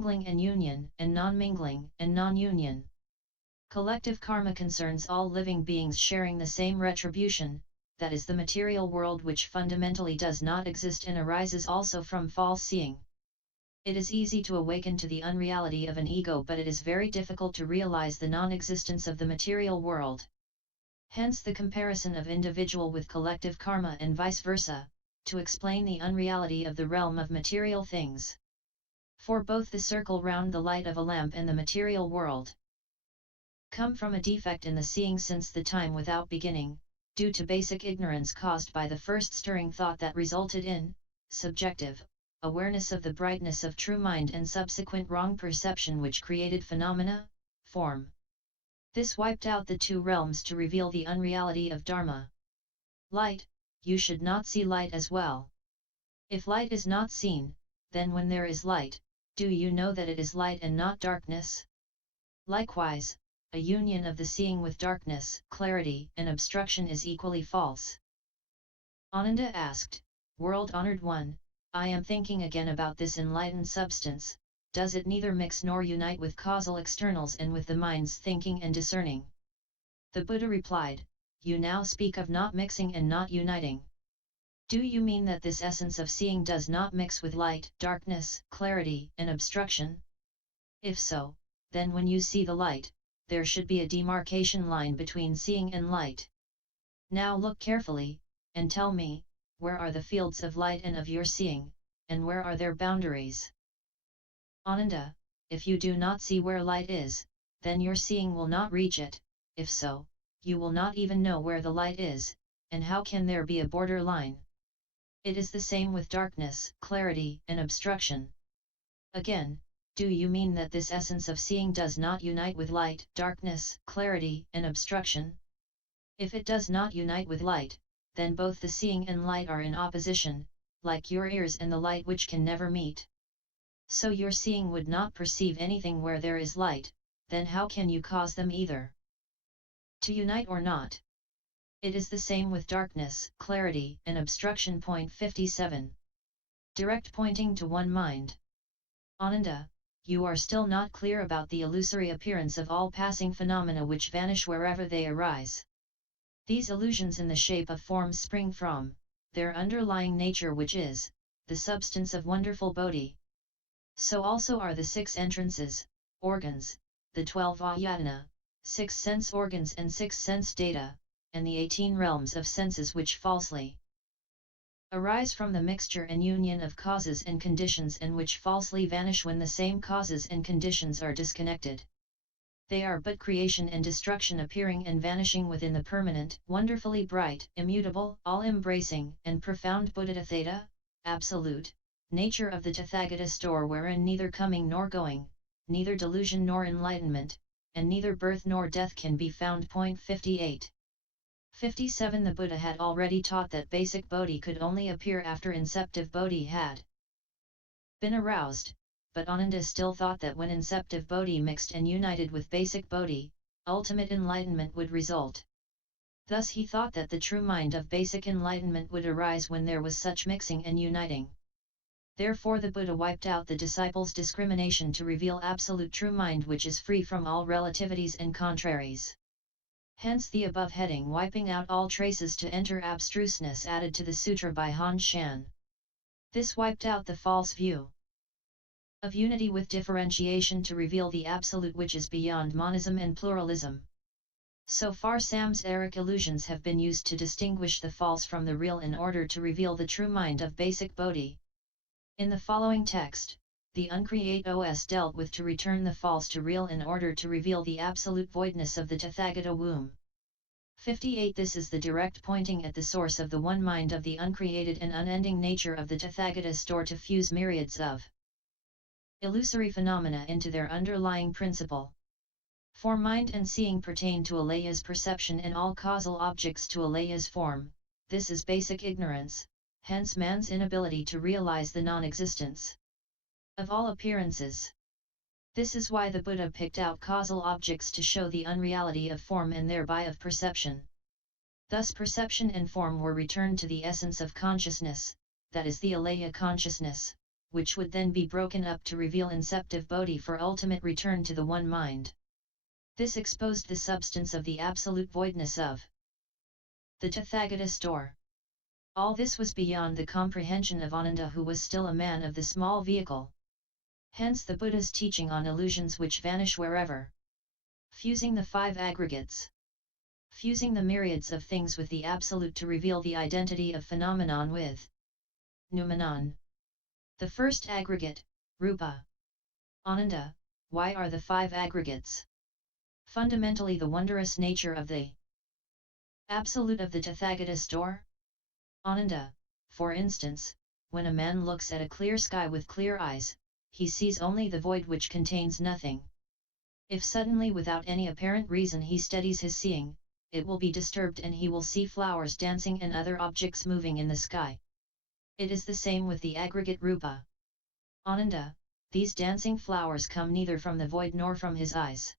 mingling and union, and non-mingling and non-union. Collective karma concerns all living beings sharing the same retribution, that is the material world, which fundamentally does not exist and arises also from false seeing. It is easy to awaken to the unreality of an ego, but it is very difficult to realize the non-existence of the material world. Hence the comparison of individual with collective karma and vice versa, to explain the unreality of the realm of material things. For both the circle round the light of a lamp and the material world come from a defect in the seeing since the time without beginning, due to basic ignorance caused by the first stirring thought that resulted in subjective awareness of the brightness of true mind and subsequent wrong perception, which created phenomena, form. This wiped out the two realms to reveal the unreality of Dharma. Light, you should not see light as well. If light is not seen, then when there is light, do you know that it is light and not darkness? Likewise, a union of the seeing with darkness, clarity, and obstruction is equally false. Ananda asked, World-honored one, I am thinking again about this enlightened substance. Does it neither mix nor unite with causal externals and with the mind's thinking and discerning? The Buddha replied, You now speak of not mixing and not uniting. Do you mean that this essence of seeing does not mix with light, darkness, clarity, and obstruction? If so, then when you see the light, there should be a demarcation line between seeing and light. Now look carefully, and tell me, where are the fields of light and of your seeing, and where are their boundaries? Ananda, if you do not see where light is, then your seeing will not reach it. If so, you will not even know where the light is, and how can there be a border line? It is the same with darkness, clarity, and obstruction. Again, do you mean that this essence of seeing does not unite with light, darkness, clarity, and obstruction? If it does not unite with light, then both the seeing and light are in opposition, like your ears and the light which can never meet. So your seeing would not perceive anything where there is light, then how can you cause them either to unite or not? It is the same with darkness, clarity, and obstruction. Point 57. Direct pointing to one mind. Ananda, you are still not clear about the illusory appearance of all passing phenomena which vanish wherever they arise. These illusions in the shape of forms spring from their underlying nature, which is the substance of wonderful Bodhi. So also are the 6 entrances, organs, the 12 ayatana, 6 sense organs and 6 sense data, and the 18 realms of senses which falsely arise from the mixture and union of causes and conditions, and which falsely vanish when the same causes and conditions are disconnected. They are but creation and destruction appearing and vanishing within the permanent, wonderfully bright, immutable, all-embracing, and profound Buddhatatheta, absolute, nature of the Tathagata store, wherein neither coming nor going, neither delusion nor enlightenment, and neither birth nor death can be found. Point 58. 57. The Buddha had already taught that basic Bodhi could only appear after inceptive Bodhi had been aroused, but Ananda still thought that when inceptive Bodhi mixed and united with basic Bodhi, ultimate enlightenment would result. Thus he thought that the true mind of basic enlightenment would arise when there was such mixing and uniting. Therefore the Buddha wiped out the disciples' discrimination to reveal absolute true mind, which is free from all relativities and contraries. Hence the above heading, wiping out all traces to enter abstruseness, added to the sutra by Han Shan. This wiped out the false view of unity with differentiation to reveal the absolute, which is beyond monism and pluralism. So far samsaric illusions have been used to distinguish the false from the real in order to reveal the true mind of basic Bodhi. In the following text, the uncreate OS dealt with to return the false to real in order to reveal the absolute voidness of the Tathagata womb. 58. This is the direct pointing at the source of the one mind of the uncreated and unending nature of the Tathagata store to fuse myriads of illusory phenomena into their underlying principle. For mind and seeing pertain to Alaya's perception and all causal objects to Alaya's form. This is basic ignorance, hence man's inability to realize the non-existence of all appearances. This is why the Buddha picked out causal objects to show the unreality of form and thereby of perception. Thus perception and form were returned to the essence of consciousness, that is the Alaya consciousness, which would then be broken up to reveal inceptive bodhi for ultimate return to the one mind. This exposed the substance of the absolute voidness of the Tathagata door. All this was beyond the comprehension of Ananda, who was still a man of the small vehicle. Hence the Buddha's teaching on illusions which vanish wherever. Fusing the five aggregates. Fusing the myriads of things with the absolute to reveal the identity of phenomenon with noumenon. The first aggregate, Rupa. Ananda, why are the five aggregates? Fundamentally the wondrous nature of the absolute of the Tathagata door? Ananda, for instance, when a man looks at a clear sky with clear eyes, he sees only the void which contains nothing. If suddenly without any apparent reason he steadies his seeing, it will be disturbed and he will see flowers dancing and other objects moving in the sky. It is the same with the aggregate Rupa. Ananda, these dancing flowers come neither from the void nor from his eyes.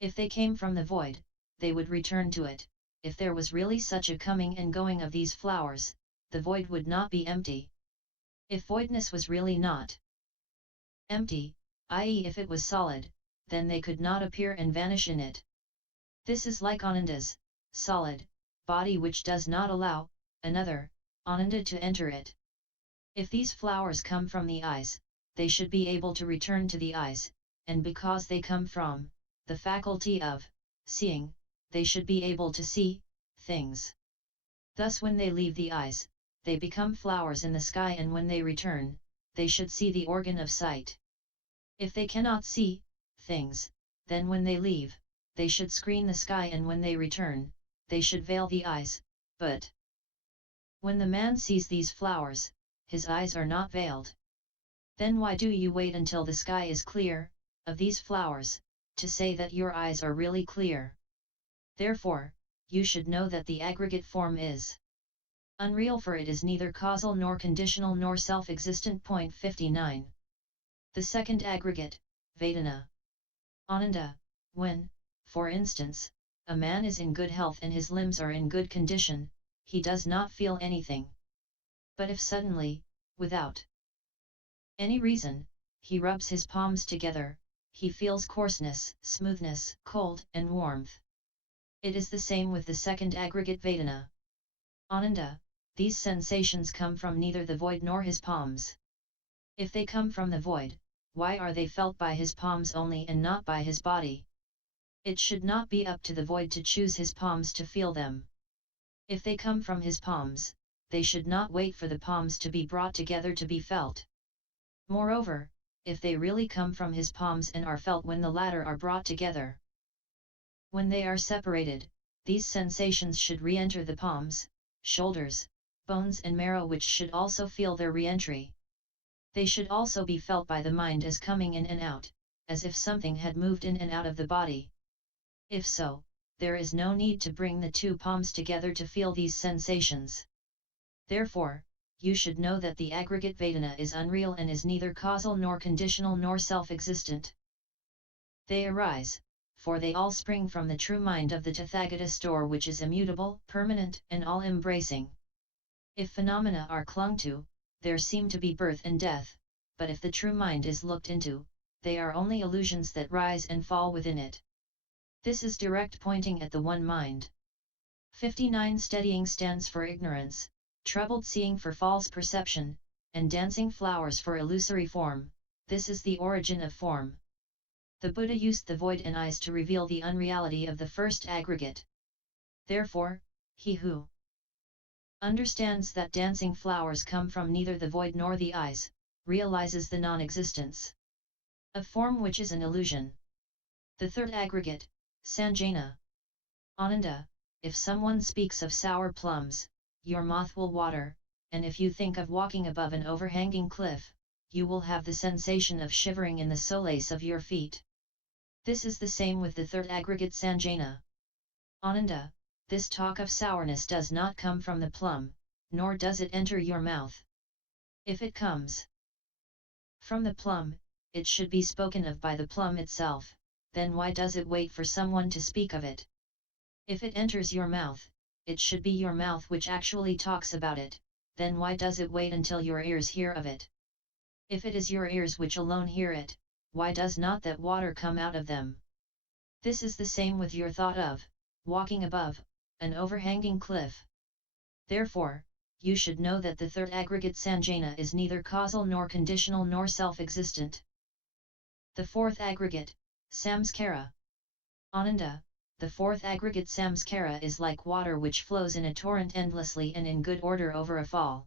If they came from the void, they would return to it. If there was really such a coming and going of these flowers, the void would not be empty. If voidness was really not empty, i.e. if it was solid, then they could not appear and vanish in it. This is like Ananda's solid body, which does not allow another Ananda to enter it. If these flowers come from the eyes, they should be able to return to the eyes, and because they come from the faculty of seeing, they should be able to see things. Thus when they leave the eyes, they become flowers in the sky, and when they return, they should see the organ of sight. If they cannot see things, then when they leave, they should screen the sky, and when they return, they should veil the eyes, but when the man sees these flowers, his eyes are not veiled. Then why do you wait until the sky is clear, of these flowers, to say that your eyes are really clear? Therefore, you should know that the aggregate form is unreal, for it is neither causal nor conditional nor self-existent. 59. The second aggregate, Vedana. Ananda, when, for instance, a man is in good health and his limbs are in good condition, he does not feel anything. But if suddenly, without any reason, he rubs his palms together, he feels coarseness, smoothness, cold and warmth. It is the same with the second aggregate Vedana. Ananda, these sensations come from neither the void nor his palms. If they come from the void, why are they felt by his palms only and not by his body? It should not be up to the void to choose his palms to feel them. If they come from his palms, they should not wait for the palms to be brought together to be felt. Moreover, if they really come from his palms and are felt when the latter are brought together, when they are separated, these sensations should re-enter the palms, shoulders, bones and marrow, which should also feel their re-entry. They should also be felt by the mind as coming in and out, as if something had moved in and out of the body. If so, there is no need to bring the two palms together to feel these sensations. Therefore, you should know that the aggregate Vedana is unreal and is neither causal nor conditional nor self-existent. They arise, for they all spring from the true mind of the Tathagata store, which is immutable, permanent and all-embracing. If phenomena are clung to, there seem to be birth and death, but if the true mind is looked into, they are only illusions that rise and fall within it. This is direct pointing at the one mind. 59. Steadying stands for ignorance, troubled seeing for false perception, and dancing flowers for illusory form. This is the origin of form. The Buddha used the void and eyes to reveal the unreality of the first aggregate. Therefore, he who understands that dancing flowers come from neither the void nor the eyes, realizes the non-existence of form, which is an illusion. The third aggregate, Sanjana. Ananda, if someone speaks of sour plums, your mouth will water, and if you think of walking above an overhanging cliff, you will have the sensation of shivering in the soles of your feet. This is the same with the third aggregate Sanjana. Ananda, this talk of sourness does not come from the plum, nor does it enter your mouth. If it comes from the plum, it should be spoken of by the plum itself, then why does it wait for someone to speak of it? If it enters your mouth, it should be your mouth which actually talks about it, then why does it wait until your ears hear of it? If it is your ears which alone hear it, why does not that water come out of them? This is the same with your thought of walking above an overhanging cliff. Therefore, you should know that the third aggregate sanjana is neither causal nor conditional nor self-existent. The fourth aggregate, samskara. Ananda, the fourth aggregate samskara is like water which flows in a torrent endlessly and in good order over a fall.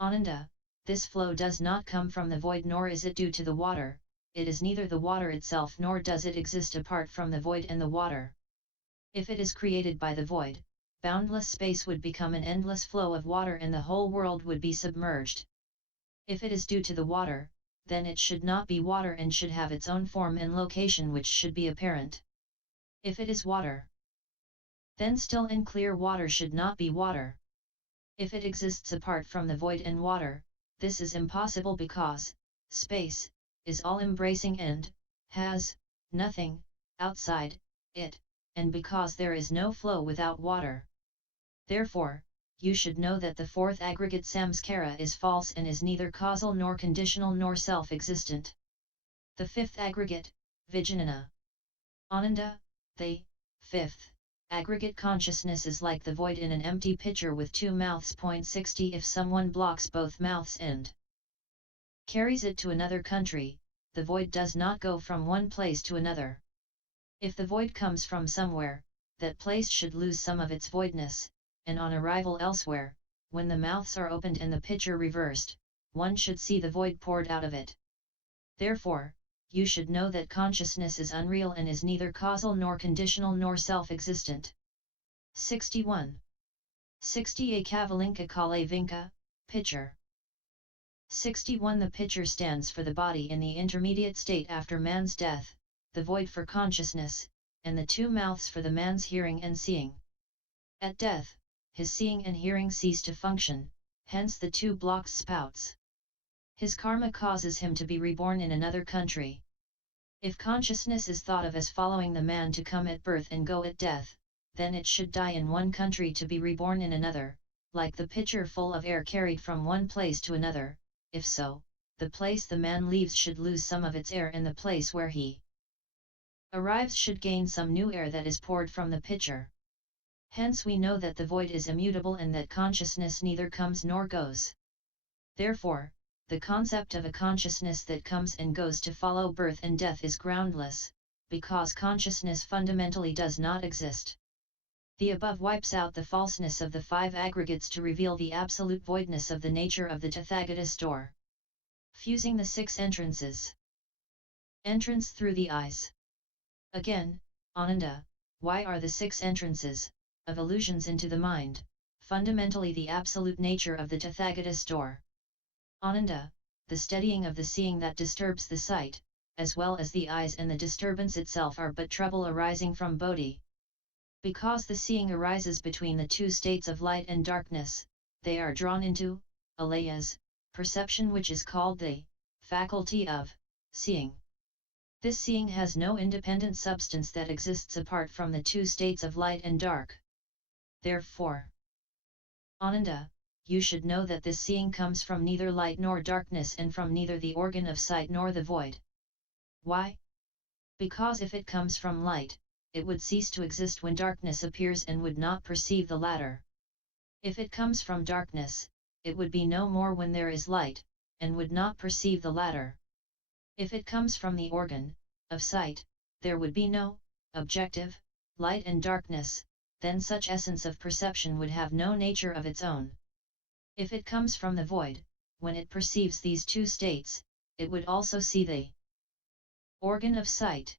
Ananda, this flow does not come from the void nor is it due to the water, it is neither the water itself nor does it exist apart from the void and the water. If it is created by the void, boundless space would become an endless flow of water and the whole world would be submerged. If it is due to the water, then it should not be water and should have its own form and location which should be apparent. If it is water, then still and clear water should not be water. If it exists apart from the void and water, this is impossible because space is all-embracing and has nothing outside it, and because there is no flow without water. Therefore, you should know that the fourth aggregate samskara is false and is neither causal nor conditional nor self-existent. The fifth aggregate, vijnana. Ananda, the fifth aggregate consciousness is like the void in an empty pitcher with two mouths. 60 If someone blocks both mouths and carries it to another country, the void does not go from one place to another. If the void comes from somewhere, that place should lose some of its voidness, and on arrival elsewhere, when the mouths are opened and the pitcher reversed, one should see the void poured out of it. Therefore, you should know that consciousness is unreal and is neither causal nor conditional nor self-existent. 61. 60 A Kavalinka Kale Vinka, pitcher. 61 The pitcher stands for the body in the intermediate state after man's death, the void for consciousness, and the two mouths for the man's hearing and seeing. At death, his seeing and hearing cease to function, hence the two blocked spouts. His karma causes him to be reborn in another country. If consciousness is thought of as following the man to come at birth and go at death, then it should die in one country to be reborn in another, like the pitcher full of air carried from one place to another. If so, the place the man leaves should lose some of its air and the place where he arrives should gain some new air that is poured from the pitcher. Hence we know that the void is immutable and that consciousness neither comes nor goes. Therefore, the concept of a consciousness that comes and goes to follow birth and death is groundless, because consciousness fundamentally does not exist. The above wipes out the falseness of the five aggregates to reveal the absolute voidness of the nature of the Tathagatist door. Fusing the six entrances. Entrance through the eyes. Again, Ananda, why are the six entrances, of illusions into the mind, fundamentally the absolute nature of the Tathagatist door? Ananda, the steadying of the seeing that disturbs the sight, as well as the eyes and the disturbance itself are but trouble arising from bodhi. Because the seeing arises between the two states of light and darkness, they are drawn into alayas, perception which is called the faculty of seeing. This seeing has no independent substance that exists apart from the two states of light and dark. Therefore, Ananda, you should know that this seeing comes from neither light nor darkness and from neither the organ of sight nor the void. Why? Because if it comes from light, it would cease to exist when darkness appears and would not perceive the latter. If it comes from darkness, it would be no more when there is light, and would not perceive the latter. If it comes from the organ of sight, there would be no objective light and darkness, then such essence of perception would have no nature of its own. If it comes from the void, when it perceives these two states, it would also see the organ of sight.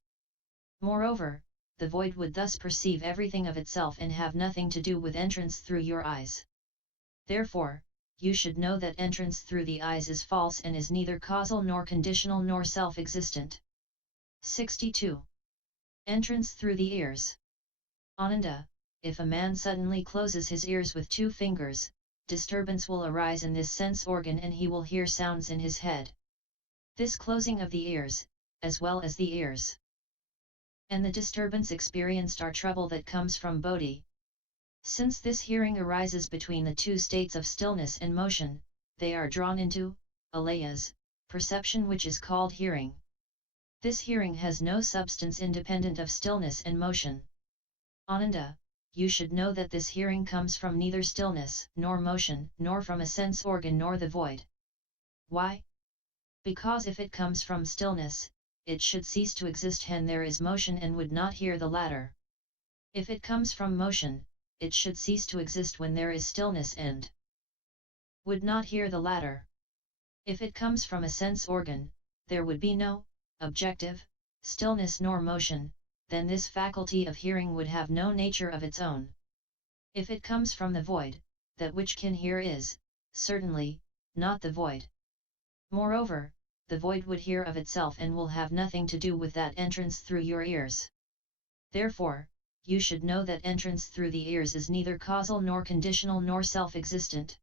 Moreover, the void would thus perceive everything of itself and have nothing to do with entrance through your eyes. Therefore, you should know that entrance through the eyes is false and is neither causal nor conditional nor self-existent. 62. Entrance through the ears. Ananda, if a man suddenly closes his ears with two fingers, disturbance will arise in this sense organ and he will hear sounds in his head. This closing of the ears, as well as the ears, and the disturbance experienced are trouble that comes from bodhi. Since this hearing arises between the two states of stillness and motion, they are drawn into alayas, perception which is called hearing. This hearing has no substance independent of stillness and motion. Ananda, you should know that this hearing comes from neither stillness, nor motion, nor from a sense organ nor the void. Why? Because if it comes from stillness, it should cease to exist when there is motion and would not hear the latter. If it comes from motion, it should cease to exist when there is stillness and would not hear the latter. If it comes from a sense organ, there would be no objective stillness nor motion, then this faculty of hearing would have no nature of its own. If it comes from the void, that which can hear is, certainly, not the void. Moreover, the void would hear of itself and will have nothing to do with that entrance through your ears. Therefore, you should know that entrance through the ears is neither causal nor conditional nor self-existent.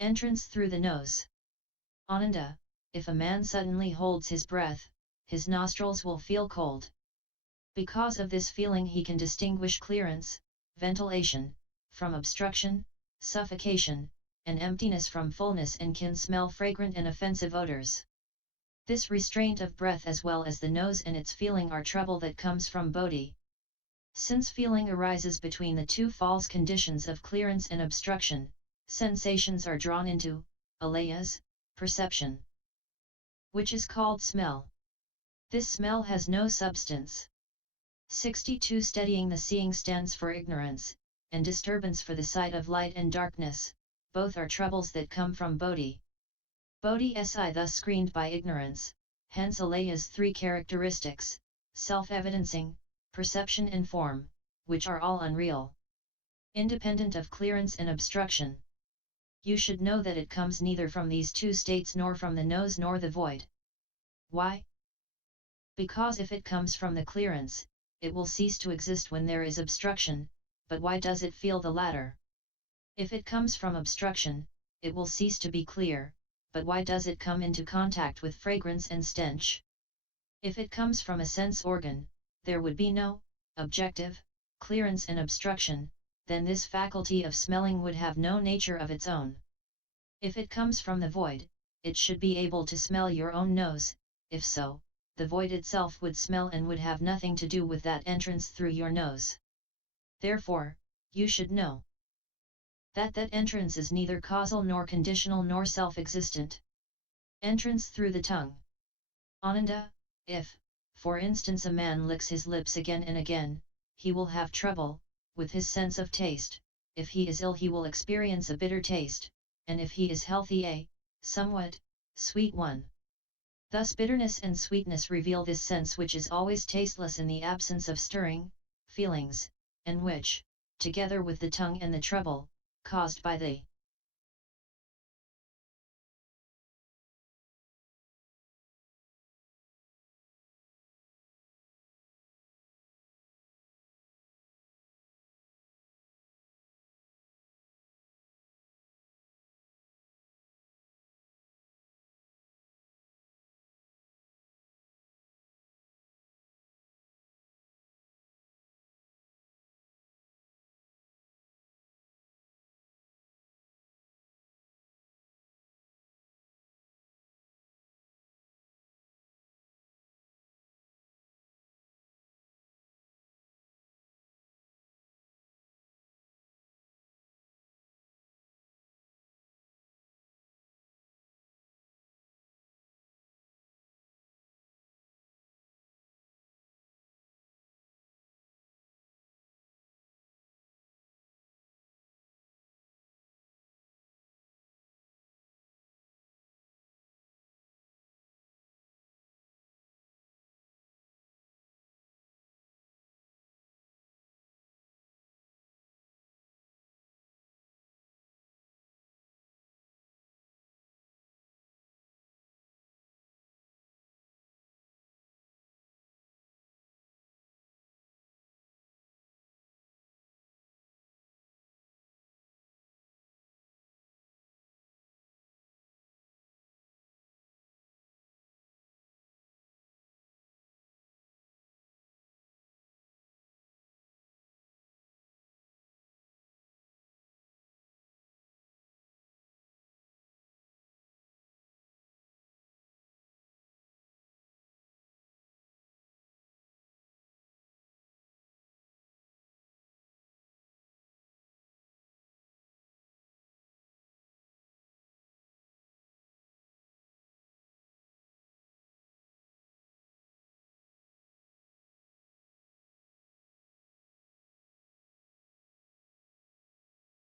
Entrance through the nose. Ananda, if a man suddenly holds his breath, his nostrils will feel cold. Because of this feeling he can distinguish clearance, ventilation, from obstruction, suffocation, and emptiness from fullness and can smell fragrant and offensive odors. This restraint of breath as well as the nose and its feeling are trouble that comes from bodhi. Since feeling arises between the two false conditions of clearance and obstruction, sensations are drawn into alayas, perception, which is called smell. This smell has no substance. 62 Steadying the seeing stands for ignorance, and disturbance for the sight of light and darkness, both are troubles that come from bodhi. Bodhi si thus screened by ignorance, hence alaya's three characteristics, self-evidencing, perception and form, which are all unreal, independent of clearance and obstruction. You should know that it comes neither from these two states nor from the nose nor the void. Why? Because if it comes from the clearance, it will cease to exist when there is obstruction, but why does it feel the latter? If it comes from obstruction, it will cease to be clear, but why does it come into contact with fragrance and stench? If it comes from a sense organ, there would be no objective clearance and obstruction, then this faculty of smelling would have no nature of its own. If it comes from the void, it should be able to smell your own nose. If so, the void itself would smell and would have nothing to do with that entrance through your nose. Therefore, you should know that entrance is neither causal nor conditional nor self-existent. Entrance through the tongue. Ananda, if, for instance, a man licks his lips again and again, he will have trouble with his sense of taste. If he is ill, he will experience a bitter taste, and if he is healthy, a somewhat sweet one. Thus bitterness and sweetness reveal this sense which is always tasteless in the absence of stirring feelings, and which, together with the tongue and the trouble caused by the